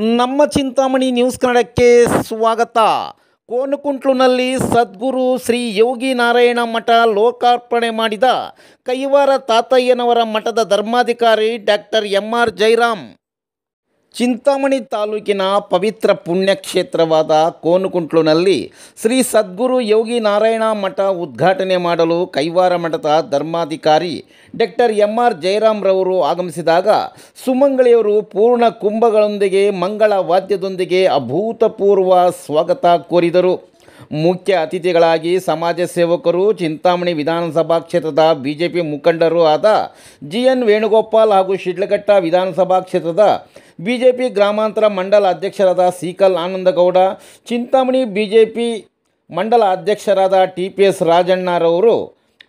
ನಮ್ಮ ಚಿಂತಾಮಣಿ ನ್ಯೂಸ್ ಕನ್ನಡಕ್ಕೆ ಸ್ವಾಗತ. ಕೋನಕುಂಟ್ಲುನಲ್ಲಿ ಸದ್ಗುರು ಶ್ರೀ ಯೋಗಿ ನಾರಾಯಣ ಮಠ ಲೋಕಾರ್ಪಣೆ ಮಾಡಿದ ಕೈವಾರ ತಾತಯ್ಯನವರ ಮಠದ ಧರ್ಮಾಧಿಕಾರಿ ಡಾಕ್ಟರ್ ಎಂ.ಆರ್. ಜಯರಾಮ್. ಚಿಂತಾಮಣಿ ತಾಲೂಕಿನ ಪವಿತ್ರ ಪುಣ್ಯಕ್ಷೇತ್ರವಾದ ಕೋನಕುಂಟ್ಲುನಲ್ಲಿ ಶ್ರೀ ಸದ್ಗುರು ಯೋಗಿ ನಾರಾಯಣ ಮಠ ಉದ್ಘಾಟನೆ ಮಾಡಲು ಕೈವಾರ ಮಠದ ಧರ್ಮಾಧಿಕಾರಿ ಡಾಕ್ಟರ್ ಎಂ.ಆರ್. ಜಯರಾಮ್ ರವರು ಆಗಮಿಸಿದಾಗ ಸುಮಂಗಳಿಯವರು ಪೂರ್ಣ ಕುಂಭಗಳೊಂದಿಗೆ ಮಂಗಳ ವಾದ್ಯದೊಂದಿಗೆ ಅಭೂತಪೂರ್ವ ಸ್ವಾಗತ ಕೋರಿದರು. ಮುಖ್ಯ ಅತಿಥಿಗಳಾಗಿ ಸಮಾಜ ಸೇವಕರು, ಚಿಂತಾಮಣಿ ವಿಧಾನಸಭಾ ಕ್ಷೇತ್ರದ ಬಿಜೆಪಿ ಮುಖಂಡರು ಆದ ಜಿ.ಎನ್. ವೇಣುಗೋಪಾಲ್ ಹಾಗೂ ಶಿಡ್ಲಘಟ್ಟ ವಿಧಾನಸಭಾ ಕ್ಷೇತ್ರದ ಬಿಜೆಪಿ ಗ್ರಾಮಾಂತರ ಮಂಡಲ ಅಧ್ಯಕ್ಷರಾದ ಸೀಕಲ್ ಆನಂದಗೌಡ, ಚಿಂತಾಮಣಿ ಬಿಜೆಪಿ ಮಂಡಲ ಅಧ್ಯಕ್ಷರಾದ ಟಿ.ಪಿ.ಎಸ್. ರಾಜಣ್ಣರವರು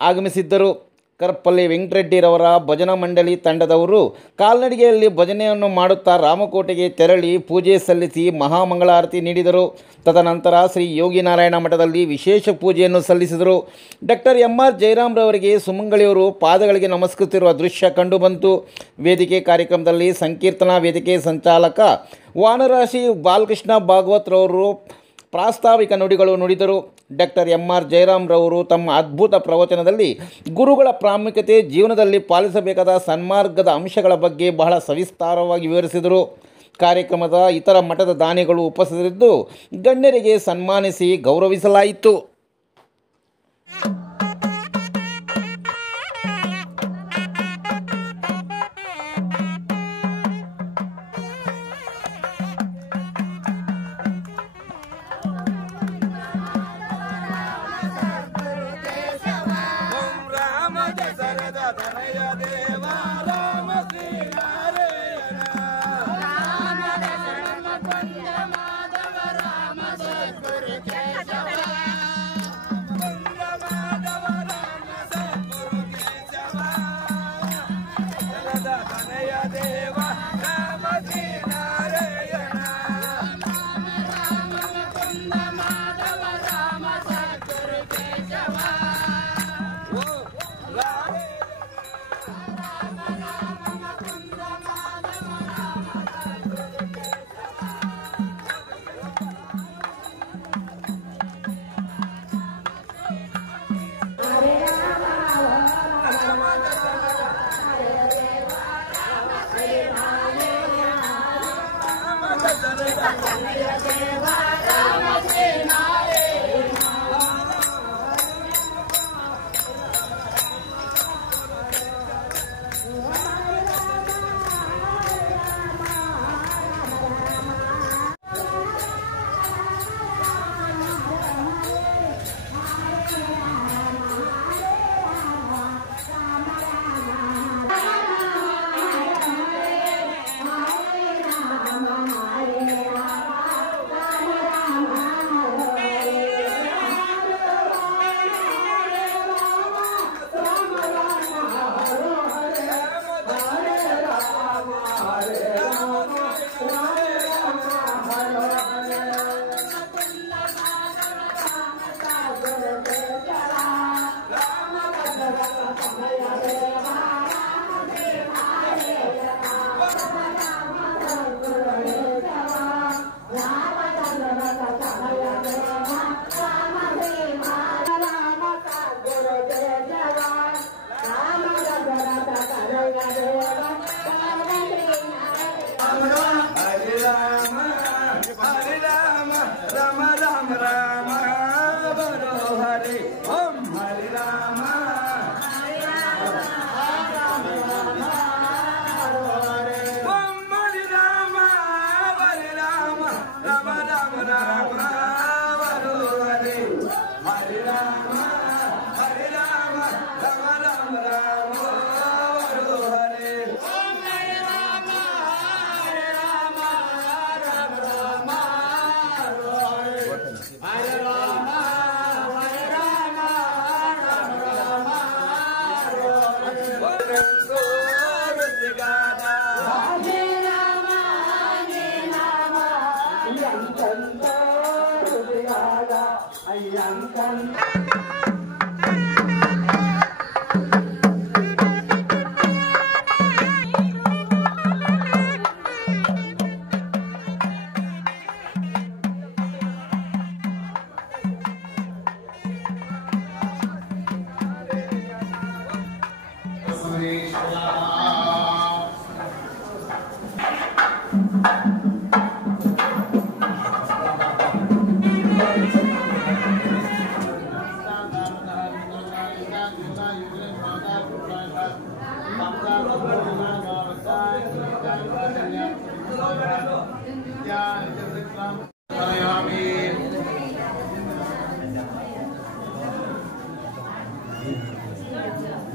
ಆಗಮಿಸಿದ್ದರು. ಕರ್ಪಲ್ಲಿ ವೆಂಕಟರೆಡ್ಡಿರವರ ಭಜನಾ ಮಂಡಳಿ ತಂಡದವರು ಕಾಲ್ನಡಿಗೆಯಲ್ಲಿ ಭಜನೆಯನ್ನು ಮಾಡುತ್ತಾ ರಾಮಕೋಟೆಗೆ ತೆರಳಿ ಪೂಜೆ ಸಲ್ಲಿಸಿ ಮಹಾಮಂಗಳಾರತಿ ನೀಡಿದರು. ತದನಂತರ ಶ್ರೀ ಯೋಗಿ ನಾರಾಯಣ ಮಠದಲ್ಲಿ ವಿಶೇಷ ಪೂಜೆಯನ್ನು ಸಲ್ಲಿಸಿದರು. Doctor MR. ಜಯರಾಮ್ ರವರಿಗೆ ಸುಮಂಗಳಿಯವರು ಪಾದಗಳಿಗೆ ನಮಸ್ಕರಿಸುತ್ತಿರುವ ದೃಶ್ಯ ಕಂಡುಬಂತು. ವೇದಿಕೆ ಕಾರ್ಯಕ್ರಮದಲ್ಲಿ ಸಂಕೀರ್ತನಾ ವೇದಿಕೆ ಸಂಚಾಲಕ ವಾನರಾಶಿ ಬಾಲಕೃಷ್ಣ ಭಾಗವತ್ ರವರು ಪ್ರಾಸ್ತಾವಿಕ ನುಡಿಗಳು ನುಡಿದರು. Doctor MR. ಜಯರಾಮ್ ರವರು ತಮ್ಮ ಅದ್ಭುತ ಪ್ರವಚನದಲ್ಲಿ ಗುರುಗಳ ಪ್ರಾಮುಖ್ಯತೆ, ಜೀವನದಲ್ಲಿ ಪಾಲಿಸಬೇಕಾದ ಸನ್ಮಾರ್ಗದ ಅಂಶಗಳ ಬಗ್ಗೆ ಬಹಳ ಸವಿಸ್ತಾರವಾಗಿ ವಿವರಿಸಿದರು. ಕಾರ್ಯಕ್ರಮದ ಇತರ ಮಠದ ದಾನಿಗಳು ಉಪಸ್ಥಿತರಿದ್ದು ಗಣ್ಯರಿಗೆ ಸನ್ಮಾನಿಸಿ ಗೌರವಿಸಲಾಯಿತು.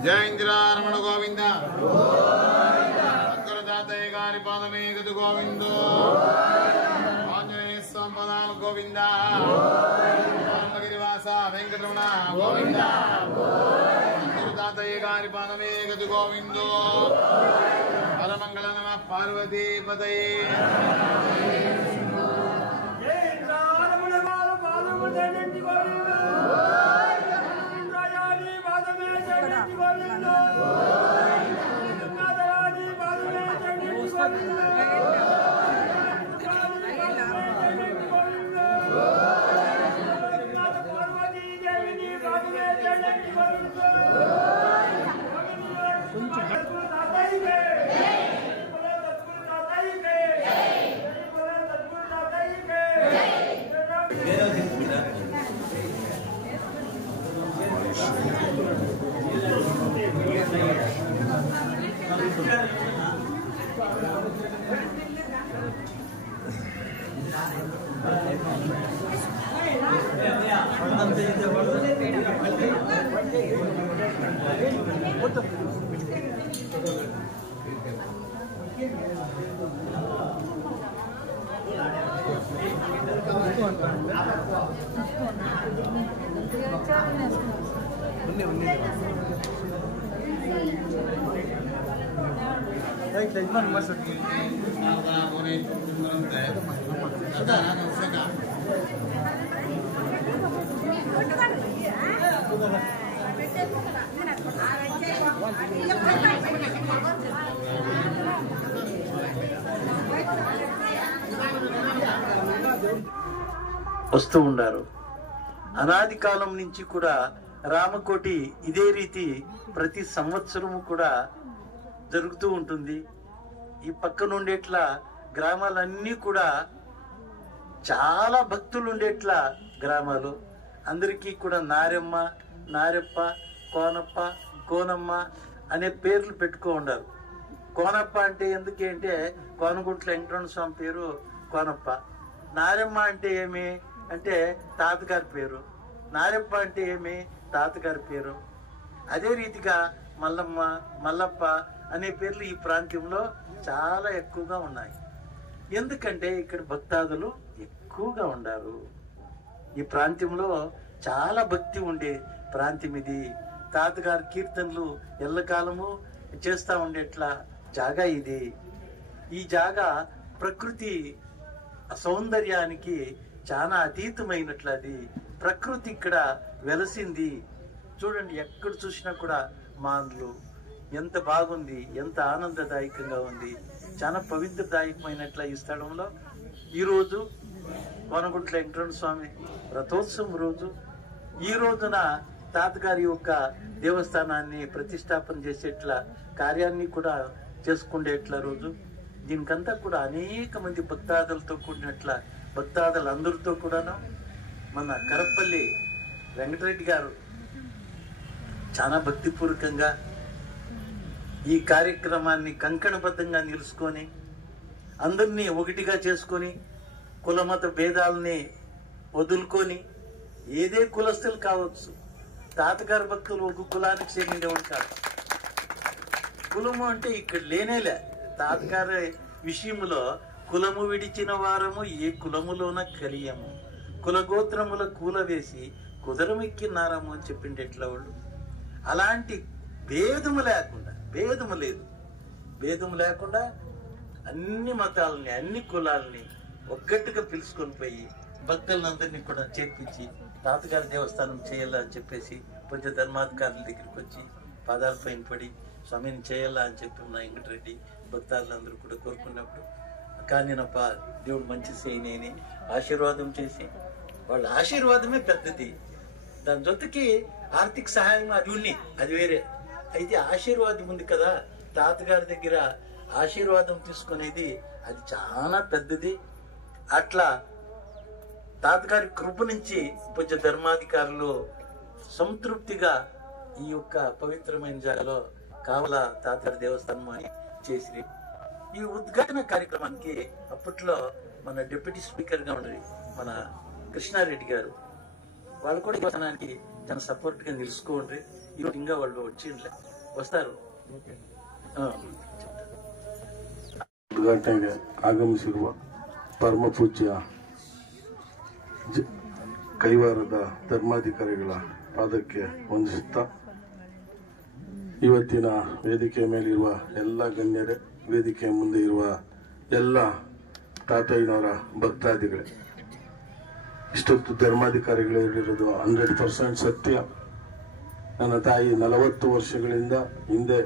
జయ ఇందిరారమణ గోవింద తాతయ్య గారి పాదమే గదు గోవింద ఆంజనేయ స్వామి పదాలు గోవింద గిరివాస వెంకటరమణ గోవింద తాతయ్య గారి పాదమే గదు గోవింద పరమంగళ నమ పార్వతీ పదయే వస్తూ ఉన్నారు. అనాది కాలం నుంచి కూడా రామకోటి ఇదే రీతి ప్రతి సంవత్సరము కూడా జరుగుతూ ఉంటుంది. ఈ పక్కన ఉండేట్లా గ్రామాలన్నీ కూడా చాలా భక్తులు ఉండేట్లా గ్రామాలు. అందరికీ కూడా నారెమ్మ, నారెప్ప, కోనప్ప, కోనమ్మ అనే పేర్లు పెట్టుకో ఉండారు. కోనప్ప అంటే ఎందుకంటే కోనగుంట్ల వెంకటరమణ స్వామి పేరు కోనప్ప. నారెమ్మ అంటే ఏమి అంటే తాతగారి పేరు. నారెప్ప అంటే ఏమి తాతగారి పేరు. అదే రీతిగా మల్లమ్మ, మల్లప్ప అనే పేర్లు ఈ ప్రాంతంలో చాలా ఎక్కువగా ఉన్నాయి. ఎందుకంటే ఇక్కడ భక్తాదులు ఎక్కువగా ఉండారు. ఈ ప్రాంతంలో చాలా భక్తి ఉండే ప్రాంతం ఇది. తాతగారి కీర్తనలు ఎల్లకాలము చేస్తా ఉండేట్లా జాగా ఇది. ఈ జాగా ప్రకృతి సౌందర్యానికి చాలా అతీతమైనట్లు. అది ప్రకృతి ఇక్కడ వెలసింది. చూడండి, ఎక్కడ చూసినా కూడా మాన్లు. ఎంత బాగుంది, ఎంత ఆనందదాయకంగా ఉంది, చాలా పవిత్రదాయకమైనట్ల ఈ స్థలంలో. ఈరోజు కోనగుంట్ల వెంకటరమణ స్వామి రథోత్సవం రోజు. ఈ రోజున తాతగారి యొక్క దేవస్థానాన్ని ప్రతిష్టాపన చేసేట్ల కార్యాన్ని కూడా చేసుకునేట్ల రోజు. దీనికంతా కూడా అనేక మంది భక్తాదులతో కూడినట్ల భక్తాదులందరితో కూడాను మన కరపల్లి వెంకటరెడ్డి గారు చాలా భక్తిపూర్వకంగా ఈ కార్యక్రమాన్ని కంకణబద్ధంగా నిలుచుకొని అందరినీ ఒకటిగా చేసుకొని కులమత భేదాలని వదులుకొని ఏదే కులస్తులు కావచ్చు, తాతగారి భక్తులు ఒక కులానికి చెందినవాడు కాదు. కులము అంటే ఇక్కడ లేనేలే. తాతగారి విషయంలో కులము విడిచిన వారము ఏ కులములోన కలియము, కులగోత్రముల కూలవేసి కుదరమెక్కినారము అని చెప్పిండే ఎట్లా వాళ్ళు. అలాంటి భేదము లేకుండా, భేదము లేదు, భేదము లేకుండా అన్ని మతాలని అన్ని కులాలని ఒక్కటిగా పిలుచుకొని పోయి భక్తులందరినీ కూడా చేర్పించి తాతగారి దేవస్థానం చేయాలా అని చెప్పేసి కొంచెం ధర్మాధికారుల దగ్గరికి వచ్చి పాదాల పైన పడి స్వామిని చేయాలా అని చెప్పి ఉన్న వెంకటరెడ్డి భక్తాదులందరూ కూడా కోరుకున్నప్పుడు కానీనప్ప దేవుడు మంచి చేయని ఆశీర్వాదం చేసి, వాళ్ళ ఆశీర్వాదమే పెద్దది. దాని జొత్తకి ఆర్థిక సహాయం అది ఉన్ని, అది వేరే. అయితే ఆశీర్వాదం ఉంది కదా, తాతగారి దగ్గర ఆశీర్వాదం తీసుకునేది అది చాలా పెద్దది. అట్లా తాతగారి కృప నుంచి కొంచెం ధర్మాధికారులు సంతృప్తిగా ఈ యొక్క పవిత్రమైన జాగాలో కావల తాతగారి దేవస్థానం అని చేసి ఈ ఉద్ఘాటన కార్యక్రమానికి అప్పట్లో మన డిప్యూటీ స్పీకర్ గా ఉన్నది మన కృష్ణారెడ్డి గారు, వాళ్ళు కూడా దేవస్థానానికి చాలా సపోర్ట్ గా నిలుచుకోండి. ఈరోజు ఇంకా వాళ్ళు వచ్చిండ్లే. వస్తారు. ಉದ್ಘಾಟನೆಗೆ ಆಗಮಿಸಿರುವ ಪರಮ ಪೂಜ್ಯ ಕೈವಾರದ ಧರ್ಮಾಧಿಕಾರಿಗಳ ಪಾದಕ್ಕೆ ವಂದಿಸುತ್ತಾ, ಇವತ್ತಿನ ವೇದಿಕೆಯ ಮೇಲಿರುವ ಎಲ್ಲ ಗಣ್ಯರೇ, ವೇದಿಕೆಯ ಮುಂದೆ ಇರುವ ಎಲ್ಲ ತಾತಯ್ಯನವರ ಭಕ್ತಾದಿಗಳೇ, ಇಷ್ಟೊತ್ತು ಧರ್ಮಾಧಿಕಾರಿಗಳು ಹೇಳಿರೋದು 100% ಸತ್ಯ. ನನ್ನ ತಾಯಿ 40 ವರ್ಷಗಳಿಂದ ಹಿಂದೆ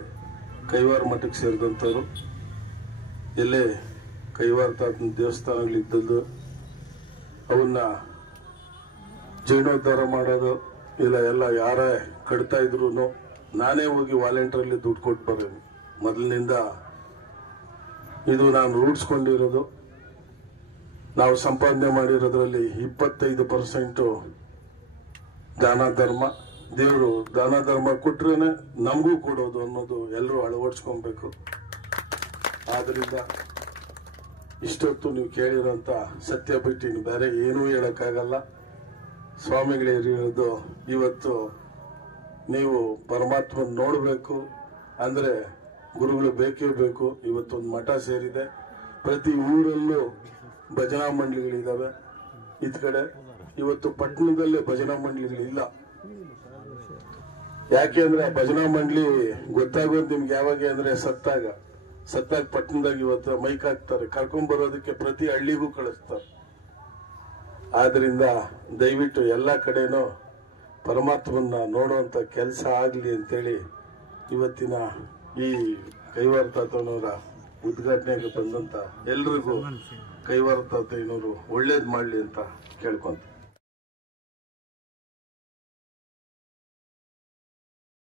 ಕೈವಾರ ಮಠಕ್ಕೆ ಸೇರಿದಂಥವ್ರು. ಎಲ್ಲೇ ಕೈವಾರ ತಾತನ ದೇವಸ್ಥಾನಗಳಿದ್ದದ್ದು ಅವನ್ನ ಜೀರ್ಣೋದ್ಧಾರ ಮಾಡೋದು ಇಲ್ಲ, ಎಲ್ಲ ಯಾರೇ ಕಟ್ತಾ ಇದ್ರು ನಾನೇ ಹೋಗಿ ವಾಲಂಟಿಯರ್ಲಿ ದುಡ್ಡು ಕೊಟ್ಟು ಬರೋದು. ಮೊದಲಿನಿಂದ ಇದು ನಾನು ರೂಢಿಸ್ಕೊಂಡಿರೋದು. ನಾವು ಸಂಪಾದನೆ ಮಾಡಿರೋದ್ರಲ್ಲಿ 25% ದಾನ ಧರ್ಮ. ದೇವರು ದಾನ ಧರ್ಮ ಕೊಟ್ರೇನೆ ನಮಗೂ ಕೊಡೋದು ಅನ್ನೋದು ಎಲ್ಲರೂ ಅಳವಡಿಸ್ಕೊಬೇಕು. ಆದ್ರಿಂದ ಇಷ್ಟೊತ್ತು ನೀವು ಕೇಳಿರೋಂಥ ಸತ್ಯ ಬಿಟ್ಟು ಬೇರೆ ಏನೂ ಹೇಳಕ್ಕಾಗಲ್ಲ. ಸ್ವಾಮಿಗಳೇ ಹೇಳಿರೋದು, ಇವತ್ತು ನೀವು ಪರಮಾತ್ಮನ ನೋಡಬೇಕು ಅಂದ್ರೆ ಗುರುಗಳು ಬೇಕೇ ಬೇಕು. ಇವತ್ತೊಂದು ಮಠ ಸೇರಿದೆ, ಪ್ರತಿ ಊರಲ್ಲೂ ಭಜನಾ ಮಂಡಳಿಗಳಿದ್ದಾವೆ. ಇದ್ ಕಡೆ ಇವತ್ತು ಪಟ್ಟಣದಲ್ಲೇ ಭಜನಾ ಮಂಡಳಿಗಳಿಲ್ಲ. ಯಾಕೆ ಅಂದ್ರೆ ಭಜನಾ ಮಂಡಳಿ ಗೊತ್ತಾಗೋದು ನಿಮ್ಗೆ ಯಾವಾಗ ಅಂದ್ರೆ ಸತ್ತಾಗ ಪಟ್ಟಣದಾಗ ಇವತ್ತು ಮೈಕ್ ಹಾಕ್ತಾರೆ, ಕರ್ಕೊಂಡ್ ಬರೋದಕ್ಕೆ ಪ್ರತಿ ಹಳ್ಳಿಗೂ ಕಳಿಸ್ತಾರೆ. ಆದ್ರಿಂದ ದಯವಿಟ್ಟು ಎಲ್ಲ ಕಡೆನೂ ಪರಮಾತ್ಮನ್ನ ನೋಡುವಂತ ಕೆಲಸ ಆಗ್ಲಿ ಅಂತೇಳಿ ಇವತ್ತಿನ ಈ ಕೈವಾರ ತಾತನವರ ಉದ್ಘಾಟನೆಗೆ ಬಂದಂತ ಎಲ್ರಿಗೂ ಕೈವಾರ ತಾತಯ್ಯನವರು ಒಳ್ಳೇದ್ ಮಾಡ್ಲಿ ಅಂತ ಕೇಳ್ಕೊಂತ